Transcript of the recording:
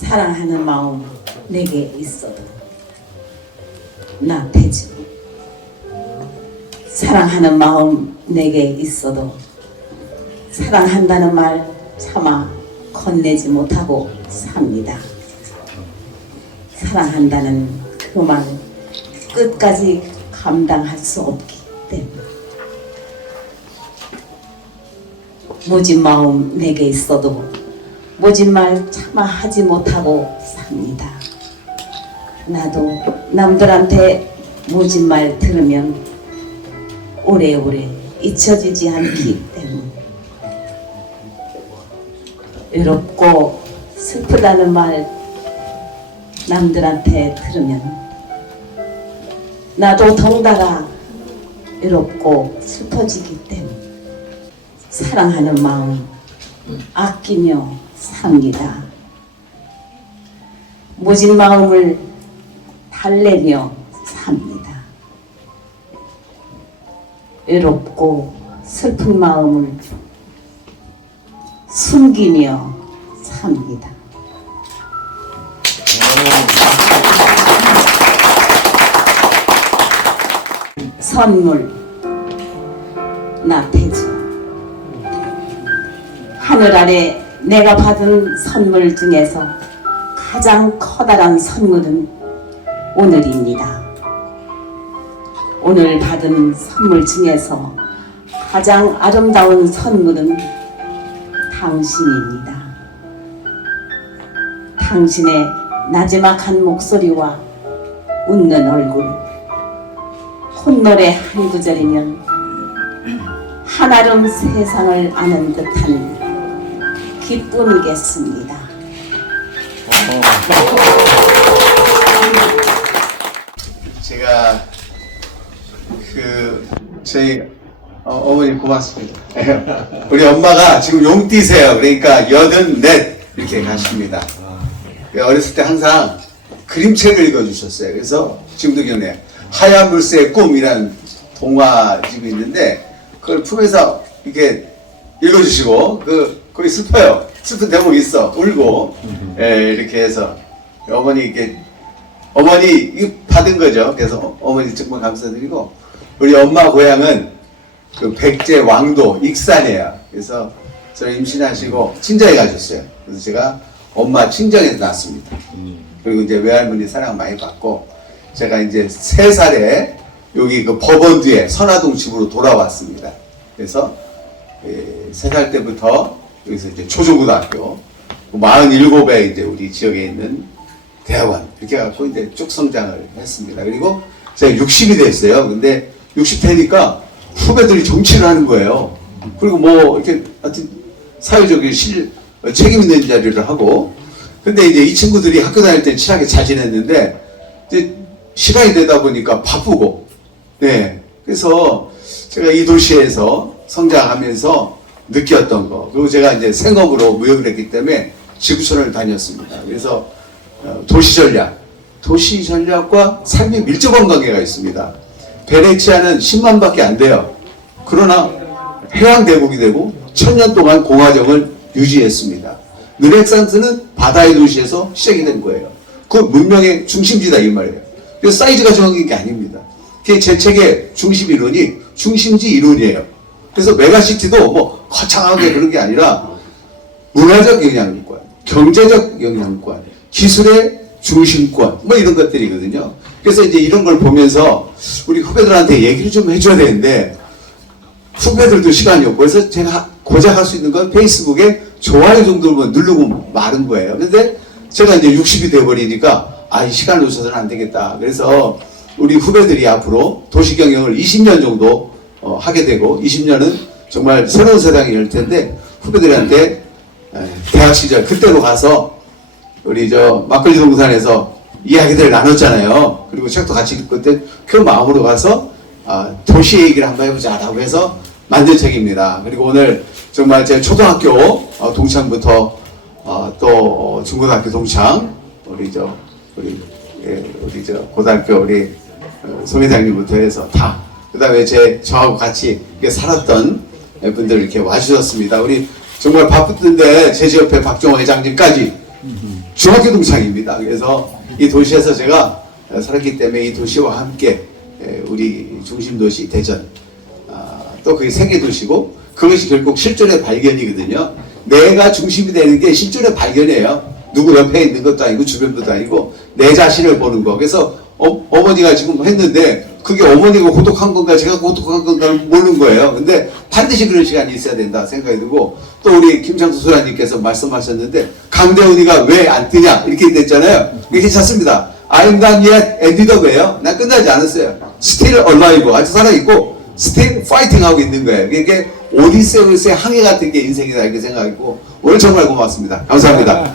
사랑하는 마음 내게 있어도 나 되지 사랑하는 마음 내게 있어도 사랑한다는 말 차마 건네지 못하고 삽니다. 사랑한다는 그 말 끝까지 감당할 수 없기 때문에 모진 마음 내게 있어도 모진 말 차마 하지 못하고 삽니다. 나도 남들한테 모진 말 들으면 오래오래 잊혀지지 않기 때문에 외롭고 슬프다는 말 남들한테 들으면 나도 덩달아 외롭고 슬퍼지기 때문에 사랑하는 마음 아끼며 삽니다. 모진 마음을 달래며 삽니다. 외롭고 슬픈 마음을 숨기며 삽니다. 선물 나태주 하늘 아래 내가 받은 선물 중에서 가장 커다란 선물은 오늘입니다. 오늘 받은 선물 중에서 가장 아름다운 선물은 당신입니다. 당신의 나지막한 목소리와 웃는 얼굴, 콧노래 한 구절이면 한아름 세상을 아는 듯한 기쁨이겠습니다. 제가 그 저희 어, 어머니 고맙습니다. 우리 엄마가 지금 용띠세요. 그러니까 여든 넷 이렇게 가십니다. 어렸을 때 항상 그림책을 읽어주셨어요. 그래서 지금도 기억나요. 하얀 물새의 꿈이라는 동화집이 있는데 그걸 품에서 이렇게 읽어주시고 그 거기 슬퍼요. 슬픈 대목이 있어. 울고 예, 이렇게 해서 어머니 이렇게 어머니 받은 거죠. 그래서 어- 어머니 정말 감사드리고 우리 엄마 고향은 그 백제 왕도 익산이에요. 그래서 저를 임신하시고 친정에 가셨어요. 그래서 제가 엄마 친정에서 낳았습니다. 그리고 이제 외할머니 사랑 많이 받고 제가 이제 세 살에 여기 그 법원 뒤에 선화동 집으로 돌아왔습니다. 그래서 예, 세살 때부터 여기서 이제 초중고등학교 47에 이제 우리 지역에 있는 대학원 이렇게 해갖고 이제 쭉 성장을 했습니다. 그리고 제가 60이 됐어요. 근데 60 되니까 후배들이 정치를 하는 거예요. 그리고 뭐 이렇게 하여튼 사회적인 실 어, 책임 있는 자리를 하고 근데 이제 이 친구들이 학교 다닐 때 친하게 잘 지냈는데 이제 시간이 되다 보니까 바쁘고 네 그래서 제가 이 도시에서 성장하면서 느꼈던 거 그리고 제가 이제 생업으로 무역을 했기 때문에 지구촌을 다녔습니다. 그래서 어, 도시 전략, 도시 전략과 삶의 밀접한 관계가 있습니다. 베네치아는 10만 밖에 안 돼요. 그러나 해양 대국이 되고 천년 동안 공화정을 유지했습니다. 르넥산스는 바다의 도시에서 시작이 된 거예요. 그 문명의 중심지다 이 말이에요. 그래서 사이즈가 정확한 게 아닙니다. 그게 제 책의 중심 이론이 중심지 이론이에요. 그래서 메가시티도 뭐 거창하게 그런 게 아니라 문화적 영향권, 경제적 영향권, 기술의 중심권, 뭐 이런 것들이거든요. 그래서 이제 이런 걸 보면서 우리 후배들한테 얘기를 좀 해줘야 되는데, 후배들도 시간이 없고, 그래서 제가 고작 할 수 있는 건 페이스북에 좋아요 정도만 누르고 마는 거예요. 근데 제가 이제 60이 돼버리니까, 아, 이 시간을 놓쳐서는 안 되겠다. 그래서 우리 후배들이 앞으로 도시경영을 20년 정도 어, 하게 되고, 20년은 정말 새로운 세상이 열 텐데, 후배들한테 에, 대학 시절 그때로 가서 우리 저 막걸리 동산에서 이야기들 나눴잖아요. 그리고 책도 같이 읽을 때 그 마음으로 가서 아, 도시 얘기를 한번 해보자라고 해서 만든 책입니다. 그리고 오늘 정말 제 초등학교 어, 동창부터 어, 또 어, 중고등학교 동창 우리 저 우리 예, 우리 저 고등학교 우리 어, 송 회장님부터 해서 다 그다음에 제 저하고 같이 살았던 분들 이렇게 와주셨습니다. 우리 정말 바쁘던데 제지 옆에 박종호 회장님까지 중학교 동창입니다. 그래서 이 도시에서 제가 살았기 때문에 이 도시와 함께 에, 우리 중심 도시 대전 아, 또 그게 세계 도시고 그것이 결국 실존의 발견이거든요. 내가 중심이 되는 게 실존의 발견이에요. 누구 옆에 있는 것도 아니고 주변도 아니고 내 자신을 보는 거. 그래서 어, 어머니가 지금 했는데 그게 어머니가 고독한 건가 제가 고독한 건가 모르는 거예요. 근데 반드시 그런 시간이 있어야 된다 생각이 들고 또 우리 김창수 소장님께서 말씀하셨는데 강대훈이가 왜 안 뜨냐 이렇게 됐잖아요. 이게 괜찮습니다. I'm not yet ended up예요. 난 끝나지 않았어요. Still alive 아직 살아있고 Still fighting 하고 있는 거예요. 이게 오디세우스의 항해 같은 게 인생이다 이렇게 생각했고 오늘 정말 고맙습니다. 감사합니다.